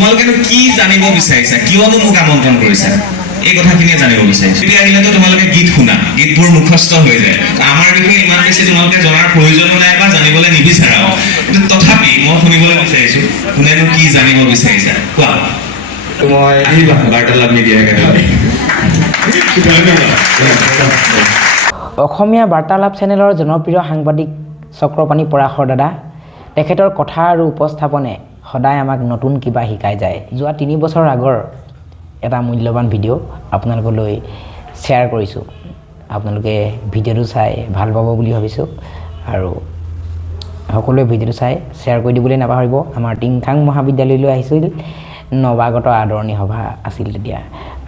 তোমালোকেনো কি জানিব বিচাৰিছা, কিয়নো মোক আমন্ত্ৰণ কৰিছা, এই কথাখিনিয়ে জানিব বিচাৰিছো। এতিয়া আহিলেতো তোমালোকে গীত শুনা, গীতবোৰ মুখস্থ হৈ যায়। আমাৰ বিষয়ে ইমান বেছি তোমালোকে জনাৰ প্ৰয়োজনো নাই বা জানিবলৈ নিবিচাৰাও, কিন্তু তথাপি মই শুনিবলৈ বিচাৰিছো কোনেনো কি জানিব বিচাৰিছা, কোৱা। মই আহিবা বাৰ্তালাপ মিডিয়া একাডেমি। অসমীয়া বাৰ্তালাপ চেনেলৰ জনপ্ৰিয় সাংবাদিক চক্ৰপাণি পৰাশৰ দাদা, তেখেতৰ কথা আৰু উপস্থাপনে সদায় আমাক নতুন কিবা শিকাই যায়। যোৱা 3 বছৰ আগৰ এটা মূল্যৱান ভিডিঅ' আপোনালোকলৈ শ্বেয়াৰ কৰিছোঁ। আপোনালোকে ভিডিঅ'টো চাই ভাল পাব বুলি ভাবিছোঁ আৰু সকলোৱে ভিডিঅ'টো চাই শ্বেয়াৰ কৰি দিবলৈ নাপাহৰিব। আমাৰ টিংখাং মহাবিদ্যালয়লৈ আহিছিল নৱাগত আদৰণি সভা আছিল তেতিয়া,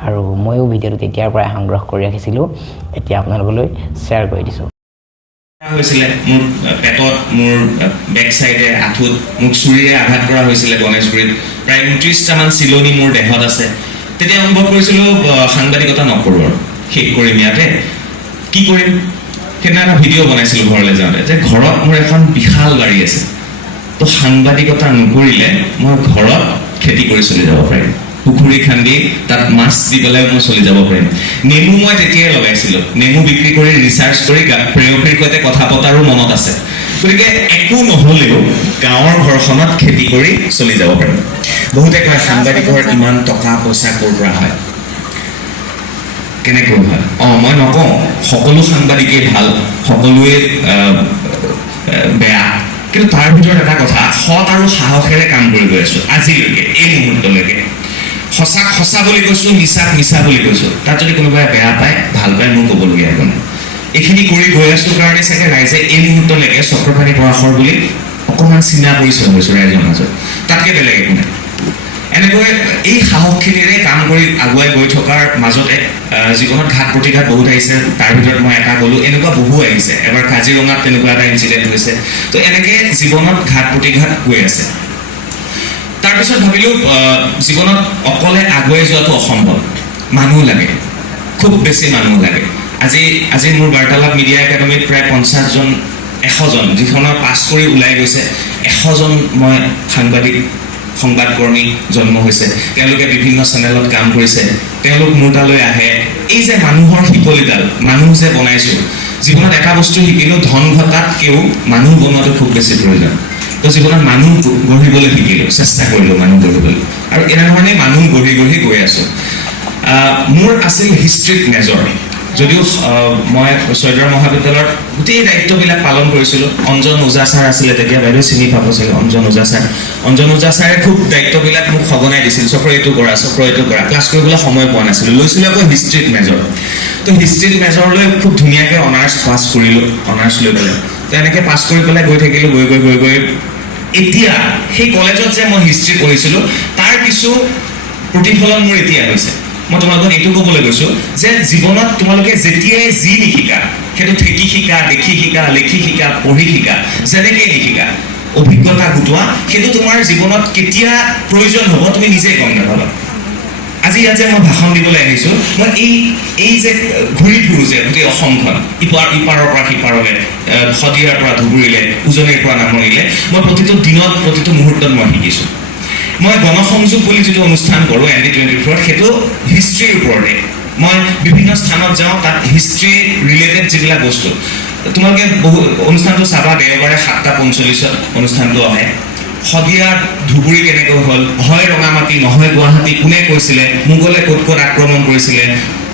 আৰু ময়ো ভিডিঅ'টো তেতিয়াৰ পৰাই সংগ্ৰহ কৰি ৰাখিছিলোঁ। এতিয়া আপোনালোকলৈ শ্বেয়াৰ কৰি দিছোঁ। হৈছিলে মোৰ পেটত, মোৰ বেক চাইডে আঁঠুত মোক চুৰিৰে আঘাত কৰা হৈছিলে গণেশগুৰিত। প্ৰায় 29টামান চিলনি মোৰ দেহত আছে। তেতিয়া অনুভৱ কৰিছিলোঁ সাংবাদিকতা নকৰোঁ আৰু, শেষ কৰিম ইয়াতে, কি কৰিম। সেইদিনা এটা ভিডিঅ' বনাইছিলোঁ ঘৰলৈ যাওঁতে, যে ঘৰত মোৰ এখন বিশাল গাড়ী আছে, তো সাংবাদিকতা নকৰিলে মই ঘৰত খেতি কৰি চলি যাব পাৰিম, পুখুৰী খান্দি তাত মাছ দি পেলাই মই চলি যাব পাৰিম। নেমু মই তেতিয়াই লগাইছিলোঁ, নেমু বিক্ৰী কৰি ৰিচাৰ্চ কৰি প্ৰেয়সীৰ সৈতে কথা পতাৰো মনত আছে। গতিকে একো নহ'লেও গাঁৱৰ ঘৰখনত খেতি কৰি চলি যাব পাৰিম। বহুতে কয় সাংবাদিকৰ ইমান টকা পইচা ক'ৰ পৰা হয়, কেনেকৈ হয়। মই নকওঁ সকলো সাংবাদিকেই ভাল, সকলোৱে বেয়া, কিন্তু তাৰ ভিতৰত এটা কথা, সৎ আৰু সাহসেৰে কাম কৰি গৈ আছোঁ আজিলৈকে, এই মুহূৰ্তলৈকে। সঁচাক সঁচা বুলি কৈছোঁ, মিছাক মিছা বুলি কৈছোঁ। তাত যদি কোনোবাই বেয়া পায় ভাল পায়, মোৰ ক'বলগীয়া একো নাই। এইখিনি কৰি গৈ আছোঁ কাৰণে চাগে ৰাইজে এই মুহূৰ্তলৈকে চক্ৰপাণি পৰাশৰ বুলি অকণমান চিনা পৰিচয় হৈছোঁ ৰাইজৰ মাজত, তাতকৈ বেলেগ একো নাই। এনেকৈ এই সাহসখিনিৰে কাম কৰি আগুৱাই গৈ থকাৰ মাজতে জীৱনত ঘাত প্ৰতিঘাত বহুত আহিছে। তাৰ ভিতৰত মই এটা ক'লোঁ, এনেকুৱা বহু আহিছে। এবাৰ কাজিৰঙাত তেনেকুৱা এটা ইনচিডেণ্ট হৈছে। তো এনেকৈ জীৱনত ঘাত প্ৰতিঘাত গৈ আছে। তাৰপিছত ভাবিলোঁ জীৱনত অকলে আগুৱাই যোৱাটো অসম্ভৱ, মানুহ লাগে, খুব বেছি মানুহ লাগে। আজি মোৰ বাৰ্তালাপ মিডিয়া একাডেমীত প্ৰায় 50জন 100জন, যিখনৰ পাছ কৰি ওলাই গৈছে 100জন মই সংবাদকৰ্মী জন্ম হৈছে। তেওঁলোকে বিভিন্ন চেনেলত কাম কৰিছে, তেওঁলোক মোৰ তালৈ আহে। এই যে মানুহৰ শিকলিডাল, মানুহ যে বনাইছোঁ, জীৱনত এটা বস্তু শিকিলোঁ, ধন ঘটাতকৈও মানুহ বনোৱাটো খুব বেছি প্ৰয়োজন। তো জীৱনত মানুহ গঢ়িবলৈ শিকিলোঁ, চেষ্টা কৰিলোঁ মানুহ গঢ়িবলৈ, আৰু এনেধৰণে মানুহ গঢ়ি গঢ়ি গৈ আছোঁ। মোৰ আছিল হিষ্ট্ৰীত মেজৰ, যদিও মই চৈয়দপুৰ মহাবিদ্যালয়ৰ গোটেই দায়িত্ববিলাক পালন কৰিছিলোঁ। অঞ্জন ওজা ছাৰ আছিলে তেতিয়া, বাইদেউ চিনি পাব চাগে অঞ্জন ওজা ছাৰ। অঞ্জন ওজা ছাৰে খুব দায়িত্ববিলাক মোক সঘনাই দিছিল, চক্ৰ এইটো কৰা, চক্ৰ এইটো কৰা। ক্লাছ কৰিবলৈ সময় পোৱা নাছিলোঁ, লৈছিলোঁ আকৌ হিষ্ট্ৰীত মেজৰ। তো হিষ্ট্ৰীত মেজৰলৈ খুব ধুনীয়াকৈ অনাৰ্ছ পাছ কৰিলোঁ, অনাৰ্ছ লৈ পেলাই। তো এনেকৈ পাছ কৰি পেলাই গৈ থাকিলোঁ, গৈ এতিয়া সেই কলেজত যে মই হিষ্ট্ৰী পঢ়িছিলোঁ তাৰ কিছু প্ৰতিফলন মোৰ এতিয়া হৈছে। মই তোমালোকক এইটো ক'বলৈ গৈছোঁ যে জীৱনত তোমালোকে যেতিয়াই যি নিশিকা, সেইটো ঠেকি শিকা, দেখি শিকা, লেখি শিকা, পঢ়ি শিকা, যেনেকৈ নিশিকা, অভিজ্ঞতা গোটোৱা, সেইটো তোমাৰ জীৱনত কেতিয়া প্ৰয়োজন হ'ব তুমি নিজেই গম নাপাবা। আজি ইয়াত যে মই ভাষণ দিবলৈ আহিছোঁ, মই এই যে ঘূৰি ফুৰোঁ যে গোটেই অসমখন, ইপাৰৰ পৰা সিপাৰলৈ, শদিয়াৰ পৰা ধুবুৰীলৈ, উজনিৰ পৰা নামনিলৈ, মই প্ৰতিটো দিনত প্ৰতিটো মুহূৰ্তত মই শিকিছোঁ। মই গণসংযোগ বুলি যিটো অনুষ্ঠান কৰোঁ ND24, সেইটো হিষ্ট্ৰীৰ ওপৰতে। মই বিভিন্ন স্থানত যাওঁ, তাত হিষ্ট্ৰী ৰিলেটেড যিবিলাক বস্তু, তোমালোকে বহু অনুষ্ঠানটো চাবা, দেওবাৰে 7:45 অনুষ্ঠানটো আহে। শদিয়া ধুবুৰী কেনেকৈ হ'ল, হয় ৰঙামাটি নহয় গুৱাহাটী, কোনে কৈছিলে, মোগলে ক'ত ক'ত আক্ৰমণ কৰিছিলে,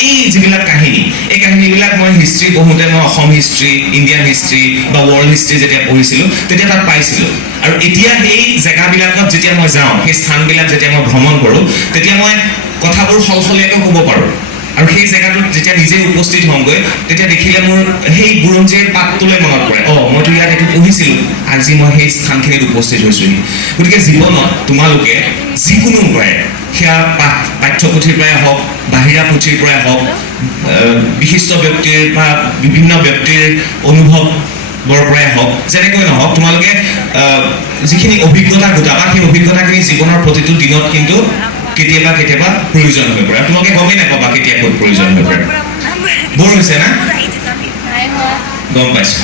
এই যিবিলাক কাহিনী, এই কাহিনীবিলাক মই হিষ্ট্ৰী পঢ়োঁতে, মই অসম হিষ্ট্ৰী, ইণ্ডিয়ান হিষ্ট্ৰী বা ৱৰ্ল্ড হিষ্ট্ৰী যেতিয়া পঢ়িছিলোঁ তেতিয়া তাত পাইছিলোঁ। আৰু এতিয়া সেই জেগাবিলাকত যেতিয়া মই যাওঁ, সেই স্থানবিলাক যেতিয়া মই ভ্ৰমণ কৰোঁ, তেতিয়া মই কথাবোৰ সলসলীয়াকৈ ক'ব পাৰোঁ। আৰু সেই জেগাটোত যেতিয়া নিজে উপস্থিত হওঁগৈ, তেতিয়া দেখিলে মোৰ সেই বুৰঞ্জীৰ পাতটোলৈ মনত পৰে, মইতো ইয়াত এইটো পঢ়িছিলোঁ, আজি মই সেই স্থানখিনিত উপস্থিত হৈছোঁহি। গতিকে জীৱনত তোমালোকে যিকোনো পৰাই, সেয়া পাঠ্যপুথিৰ পৰাই হওক, বাহিৰা পুথিৰ পৰাই হওক, বিশিষ্ট ব্যক্তিৰ বা বিভিন্ন ব্যক্তিৰ অনুভৱৰ পৰাই হওক, যেনেকৈ নহওক, তোমালোকে যিখিনি অভিজ্ঞতা গোটাবা, সেই অভিজ্ঞতাখিনি জীৱনৰ প্ৰতিটো দিনত কিন্তু কেতিয়াবা কেতিয়াবা প্ৰয়োজন হৈ পৰে। তোমালোকে গমেই নাপাবা কেতিয়া ক'ত প্ৰয়োজন হৈ পৰে। বৰ হৈছে না? গম পাইছোঁ।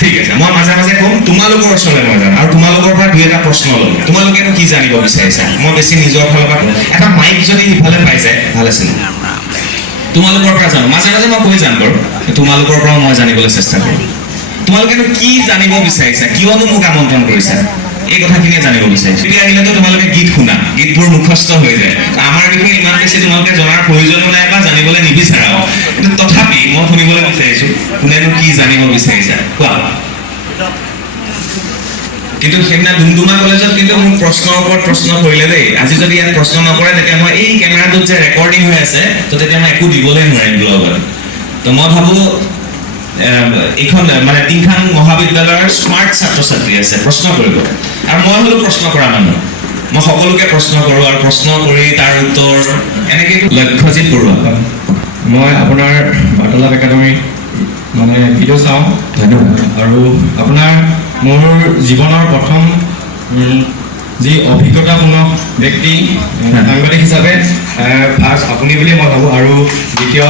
ঠিক আছে, মই মাজে মাজে ক'ম, তোমালোকৰ ওচৰলৈ মই যাম আৰু তোমালোকৰ পৰা দুই এটা প্ৰশ্ন ল'ম। তোমালোকেনো কি জানিব বিচাৰিছা? মই বেছি নিজৰ ফালৰ পৰা ক'ম। এটা মাইক যদি সিফালে পাই যায় ভাল আছিল। তোমালোকৰ পৰা জানো, মাজে মাজে মই কৈ যাম বাৰু, তোমালোকৰ পৰাও মই জানিবলৈ চেষ্টা কৰিম। তোমালোকেনো কি জানিব বিচাৰিছা, কিয়নো মোক আমন্ত্ৰণ কৰিছা, এই কথাখিনিয়ে জানিব বিচাৰিছো। এতিয়া আহিলেতো তোমালোকে গীত শুনা, গীতবোৰ মুখস্থ হৈ যায়। আমাৰ বিষয়ে ইমান বেছি তোমালোকে জনাৰ প্ৰয়োজনো নাই বা জানিবলৈ নিবিচাৰাও, কিন্তু তথাপি মই শুনিবলৈ বিচাৰিছো কোনেনো কি জানিব বিচাৰিছা, কোৱা। কিন্তু সেইদিনা ডুমডুমা কলেজত কিন্তু মোক প্ৰশ্নৰ ওপৰত প্ৰশ্ন কৰিলে দেই। আজি যদি ইয়াত প্ৰশ্ন নকৰে তেতিয়া মই এই কেমেৰাটোত যে ৰেকৰ্ডিং হৈ আছে, তো তেতিয়া মই একো দিবলৈ নোৱাৰিম ব্লগত। তো মই ভাবোঁ এইখন মানে টিংখাং মহাবিদ্যালয়ৰ স্মাৰ্ট ছাত্ৰ ছাত্ৰী আছে, প্ৰশ্ন কৰিব। আৰু মই হ'লো প্ৰশ্ন কৰা মানুহ, মই সকলোকে প্ৰশ্ন কৰোঁ আৰু প্ৰশ্ন কৰি তাৰ উত্তৰ এনেকৈ লক্ষ্যজিত বৰুৱা। মই আপোনাৰ বাৰ্তালাপ একাডেমী মানে ভিডিঅ' চাওঁ। ধন্যবাদ। আৰু আপোনাৰ মোৰ জীৱনৰ প্ৰথম যি অভিজ্ঞতাপূৰ্ণ ব্যক্তি সাংবাদিক হিচাপে ফাৰ্ষ্ট আপুনি বুলি মই ভাবোঁ। আৰু দ্বিতীয়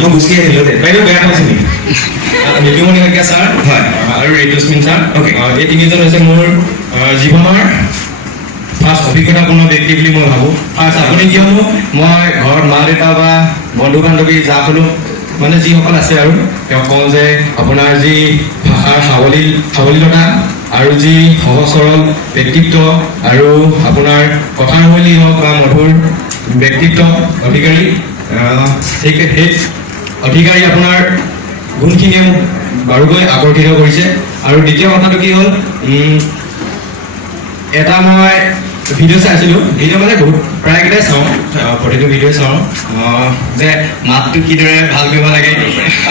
মই গুচি আহিলোঁ দেই, বাইদেউ বেয়া পাইছে নেকি? নিতুমণি শইকীয়া ছাৰ, হয়, আৰু ঋতুস্মিন ছাৰ। Okay. এই তিনিজন হৈছে মোৰ জীৱনৰ ফাৰ্ষ্ট অভিজ্ঞতাপূৰ্ণ ব্যক্তি বুলি মই ভাবোঁ। ফাৰ্ষ্ট আপুনি, কিয়নো মই ঘৰত মা দেউতা বা বন্ধু বান্ধৱী যাক হ'লেও মানে যিসকল আছে আৰু তেওঁক কওঁ যে আপোনাৰ যি ভাষাৰ সাৱলীলতা আৰু যি সহজ সৰল ব্যক্তিত্ব আৰু আপোনাৰ কথাৰ শৈলী হওক বা মধুৰ ব্যক্তিত্ব অধিকাৰী, সেই অধিকাৰী আপোনাৰ গুণখিনিয়ে মোক বাৰুকৈ আকৰ্ষিত কৰিছে। আৰু দ্বিতীয় কথাটো কি হ'ল, এটা মই ভিডিঅ' চাইছিলোঁ, ভিডিঅ' মানে বহুত প্ৰায়কেইটাই চাওঁ, প্ৰতিটো ভিডিঅ'ই চাওঁ, যে মাতটো কিদৰে ভাল কৰিব লাগে।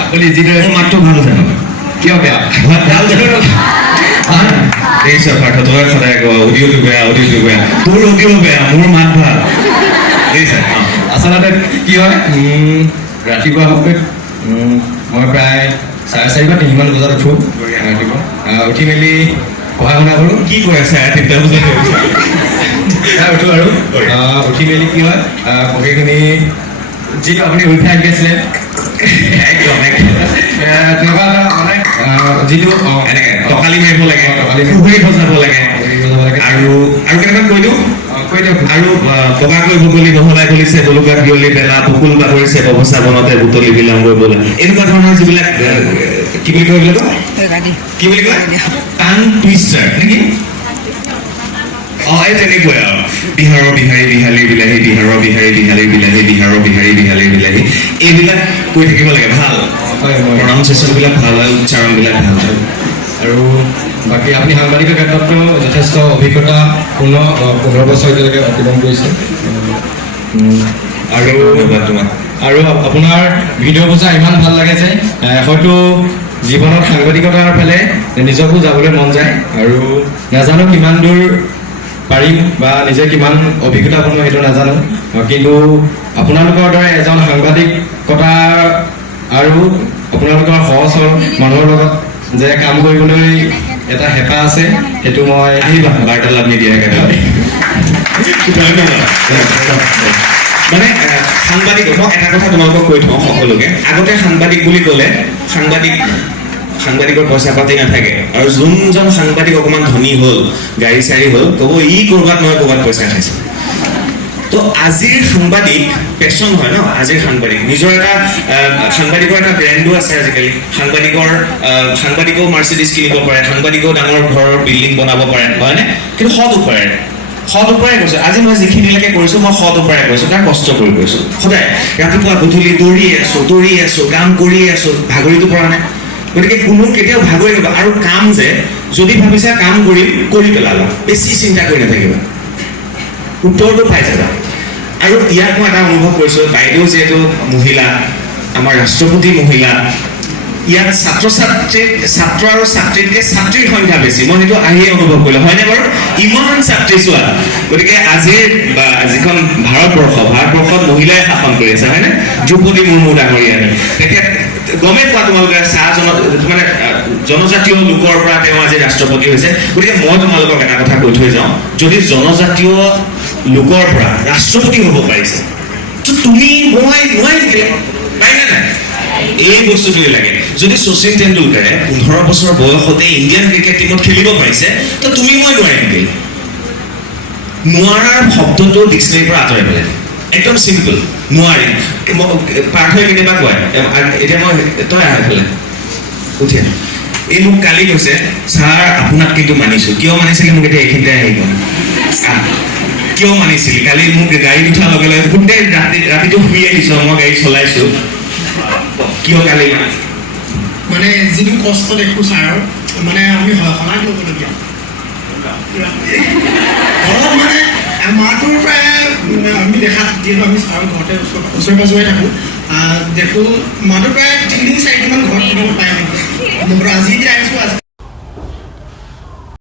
আপুনি যিদৰে মোৰ মাতটো ভাল জানো? কিয় বেয়া ভাল জানো? এই পাৰ্থ তই সদায় অডিঅ'টো বেয়া, অডিঅ'টো বেয়া, তোৰ অডিঅ' বেয়া, মোৰ মাত ভাল। এই ছাৰ আচলতে কি হয়, ৰাতিপুৱা সময়ত মই প্ৰায় 4:30 বা 3 মান বজাত উঠোঁ। ৰাতিপুৱা উঠি মেলি পঢ়া শুনা কৰোঁ। কি কৈ আছে? 3টা বজাত উঠোঁ আৰু উঠি মেলি কি হয়, পঢ়ি শুনি যিটো আপুনি অভ্যাস শিকাইছিলে তেনেকুৱা এটা মানে যিটো এনেকৈ টকালি মাৰিব লাগে, টকালি পুখুৰী সজাব লাগে, আৰু আৰু কেনেকৈ কৈ দিওঁ, কৈ দিয়ক। আৰু বগাকৈ বুটলি বহলাই গলিছে বলুকা বিয়লি বেলা, বকুল বাগৰিছে ববচা বনতে বুটলি বিলংগৈ বলা, এনেকুৱা ধৰণৰ যিবিলাক কি বুলি কয় এইবিলাক, কি বুলি কয়, টাং টুইষ্টাৰ নেকি? এই তেনেকুৱাই আৰু বিহাৰৰ বিহাৰী বিহালী বিলাহী, বিহাৰৰ বিহাৰী বিহালী বিলাহী, বিহাৰৰ বিহাৰী বিহালী বিলাহী, এইবিলাক কৈ থাকিব লাগে। ভাল প্ৰনাউন্সিয়েশ্যনবিলাক ভাল হয়, উচ্চাৰণবিলাক ভাল হয়। আৰু বাকী আপুনি সাংবাদিকৰ ক্ষেত্ৰতো যথেষ্ট অভিজ্ঞতাপূৰ্ণ 15 বছৰ এতিয়ালৈকে অতিক্ৰম কৰিছে। আৰু ধন্যবাদ তোমাক। আৰু আপোনাৰ ভিডিঅ'বোৰ চাই ইমান ভাল লাগে যে হয়তো জীৱনত সাংবাদিকতাৰ ফালে নিজকো যাবলৈ মন যায়। আৰু নাজানো কিমান দূৰ পাৰিম বা নিজে কিমান অভিজ্ঞতাপূৰ্ণ সেইটো নাজানো, কিন্তু আপোনালোকৰ দৰে এজন সাংবাদিকতা আৰু আপোনালোকৰ সহজ সৰল মানুহৰ লগত যে কাম কৰিবলৈ এটা হেঁপাহ আছে, সেইটো মই আহিবা বাৰ্তালাপ নিদিয়াকৈ। মানে সাংবাদিক, মই এটা কথা তোমালোকক কৈ থওঁ সকলোকে, আগতে সাংবাদিক বুলি ক'লে সাংবাদিকৰ পইচা পাতি নাথাকে, আৰু যোনজন সাংবাদিক অকণমান ধনী হ'ল, গাড়ী চাড়ী হ'ল, ক'ব ই ক'ৰবাত নহয় ক'ৰবাত পইচা খাইছে। তো আজিৰ সাংবাদিক পেশ্যন হয় ন, আজিৰ সাংবাদিক নিজৰ এটা সাংবাদিকৰ এটা ব্ৰেণ্ডো আছে আজিকালি। সাংবাদিকেও মাৰ্চিডিজ কিনিব পাৰে, সাংবাদিকেও ডাঙৰ ঘৰৰ বিল্ডিং বনাব পাৰে, হয়নে? কিন্তু সৎ উপায়েৰে কৈছোঁ। আজি মই যিখিনিলৈকে কৰিছোঁ মই সৎ উপায়েৰে কৰিছোঁ, তাৰ কষ্ট কৰি কৰিছোঁ। সদায় ৰাতিপুৱা গধূলি দৌৰি আছোঁ, কাম কৰিয়ে আছোঁ, ভাগৰিতো পৰা নাই। গতিকে কোনো কেতিয়াও ভাগৰি নকৰিবা। আৰু কাম যে যদি ভাবিছা কাম কৰিম, কৰি পেলাবা, বেছি চিন্তা কৰি নাথাকিবা, উত্তৰটো পাই যাবা। আৰু ইয়াত মই এটা অনুভৱ কৰিছোঁ, বাইদেউ যিহেতু মহিলা, আমাৰ ৰাষ্ট্ৰপতি মহিলা, ইয়াত ছাত্ৰ আৰু ছাত্ৰীতকৈ ছাত্ৰীৰ সংখ্যা বেছি। মই সেইটো আহিয়ে অনুভৱ কৰিলোঁ, হয়নে বাৰু? ইমান ছাত্ৰী চোৱা। গতিকে আজিৰ যিখন ভাৰতবৰ্ষত মহিলাই শাসন কৰি আছে, হয়নে? দ্ৰৌপদী মুৰ্মু ডাঙৰীয়া, তেখেত গমেই পোৱা তোমালোকে মানে জনজাতীয় লোকৰ পৰা তেওঁ আজি ৰাষ্ট্ৰপতি হৈছে। গতিকে মই তোমালোকক এটা কথা কৈ থৈ যাওঁ, যদি জনজাতীয় লোকৰ পৰা ৰাষ্ট্ৰপতি হ'ব পাৰিছে, তুমি মই নোৱাৰিম, পাৰিনে নাই? এই বস্তুটোৱে লাগে যদি শচীন তেণ্ডুলকাৰে 15 বছৰ বয়সতে ইণ্ডিয়ান ক্ৰিকেট টিমত খেলিব পাৰিছে তো তুমি মই নোৱাৰিম নেকি নোৱাৰাৰ শব্দটো ডিক্সনাৰীৰ পৰা আঁতৰাই পেলাই একদম চিম্পল নোৱাৰিম পাৰ্থই কেতিয়াবা কয় এতিয়া মই তই আহ এইফালে উঠি আহ এই মোক কালি কৈছে ছাৰ আপোনাক কিন্তু মানিছোঁ কিয় মানিছিলে মোক এতিয়া এইখিনিতে আহি গ'ল কিয় মানিছিল কালি মোক গাড়ীত উঠাৰ লগে লগে গোটেই ৰাতিটো শুই আহিছোঁ মই গাড়ী চলাইছোঁ কিয় কালি মানে যিটো কষ্ট দেখোঁ ছাৰৰ মানে আমি শলাগ ল'বলগীয়া ঘৰত মানে মাহটোৰ পৰাই আমি দেখাত যিহেতু আমি ছাৰৰ ঘৰতে ওচৰে পাজৰে থাকোঁ দেখোঁ মাহটোৰ প্ৰায় 3-4দিনমান ঘৰত থাকিব পাৰে নেকি আজি এতিয়া আহিছোঁ আজি